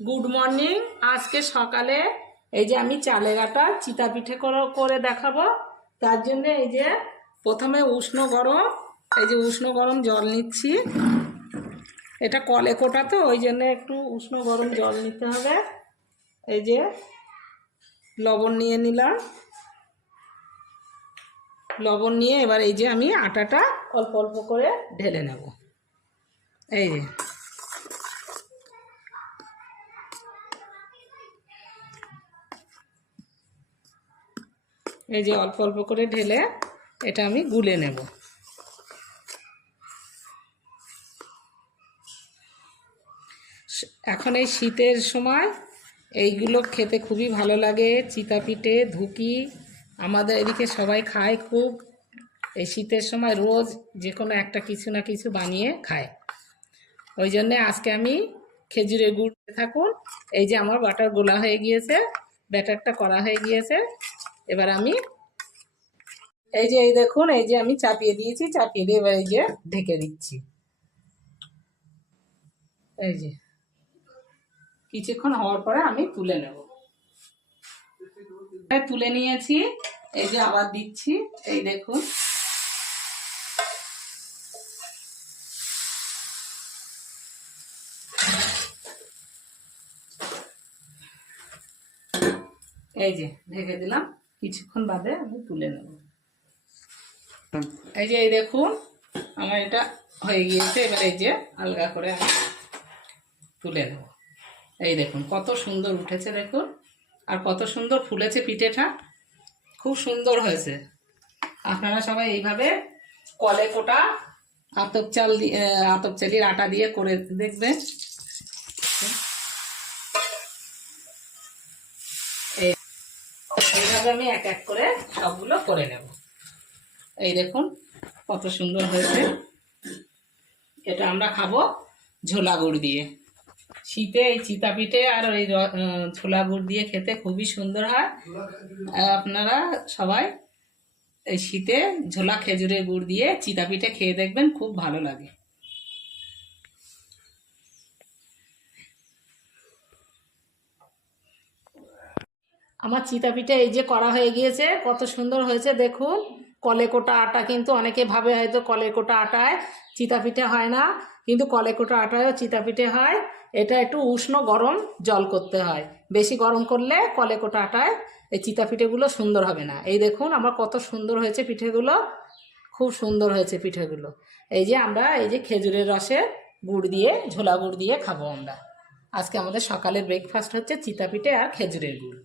Good morning আজকে সকালে এই যে আমি চালের আটা চিতা পিঠে করে করে দেখাবো। তার জন্য এই যে প্রথমে উষ্ণ গরম, এই যে উষ্ণ গরম জল নিচ্ছি। এটা কলে কোটা তো, ওই জন্য একটু উষ্ণ গরম জল নিতে হবে। এই যে লবণ নিয়ে নিলাম। লবণ নিয়ে এবার এই যে আমি আটাটা অল্প অল্প করে ঢেলে নেব। এই যে এই যে অল্প অল্প করে ঢেলে এটা আমি গুলে নেব। এখন এই শীতের সময় এইগুলো খেতে খুবই ভালো লাগে চিতা পিঠে ধুকি, আমাদের এদিকে সবাই খায় খুব। এই শীতের সময় রোজ যে কোনো একটা কিছু না কিছু বানিয়ে খায়। ওই জন্যে আজকে আমি খেজুরের গুড় থাকুন। এই যে আমার বাটার গোলা হয়ে গিয়েছে, ব্যাটারটা করা হয়ে গিয়েছে। এবার আমি এই যে এই দেখুন, এই যে আমি চাপিয়ে দিয়েছি, চাপিয়ে দিয়ে এবার এই যে ঢেকে দিচ্ছি। এই যে কিছুক্ষণ হওয়ার পরে আমি তুলে নেব। তুলে নিয়েছি, এই যে আবার দিচ্ছি, এই দেখুন। এই যে ঢেকে দিলাম। কিছুক্ষণ বাদে আমি তুলে নেব। এই যে এই দেখুন আমার এটা হয়ে গিয়েছে এবার এই যে আলগা করে আমি তুলে নেব। এই দেখুন কত সুন্দর উঠেছে দেখুন। আর কত সুন্দর ফুলেছে পিঠেটা। খুব সুন্দর হয়েছে। আপনারা সবাই এইভাবে কলে কোটা আতপ চাল দিয়ে আতপ চালির আটা দিয়ে করে দেখবেন। এইভাবে আমি এক এক করে সবগুলো করে নেব। এই দেখুন, কত সুন্দর হয়েছে। এটা আমরা খাব ঝোলা গুড় দিয়ে। শীতে এই চিতা পিঠে আর ওই ছোলা গুড় দিয়ে খেতে খুবই সুন্দর হয়। আপনারা সবাই এই শীতে ঝোলা খেজুরের গুড় দিয়ে চিতা পিঠে খেয়ে দেখবেন, খুব ভালো লাগে। আমার চিতা পিঠে এই যে করা হয়ে গিয়েছে, কত সুন্দর হয়েছে, দেখুন। কলে কোটা আটা কিন্তু অনেকে ভাবে হয়তো কলে কোটা আটায় চিতা পিঠে হয় না, কিন্তু কলে কোটা আটায়ও চিতা পিঠে হয়। এটা একটু উষ্ণ গরম জল করতে হয়। বেশি গরম করলে কলে কোটা আটায় এই চিতা পিঠেগুলো সুন্দর হবে না। এই দেখুন আমার কত সুন্দর হয়েছে পিঠেগুলো, খুব সুন্দর হয়েছে পিঠেগুলো। এই যে আমরা এই যে খেজুরের রসে গুড় দিয়ে, ঝোলা গুড় দিয়ে খাব আমরা। আজকে আমাদের সকালের ব্রেকফাস্ট হচ্ছে চিতা পিঠে আর খেজুরের গুড়।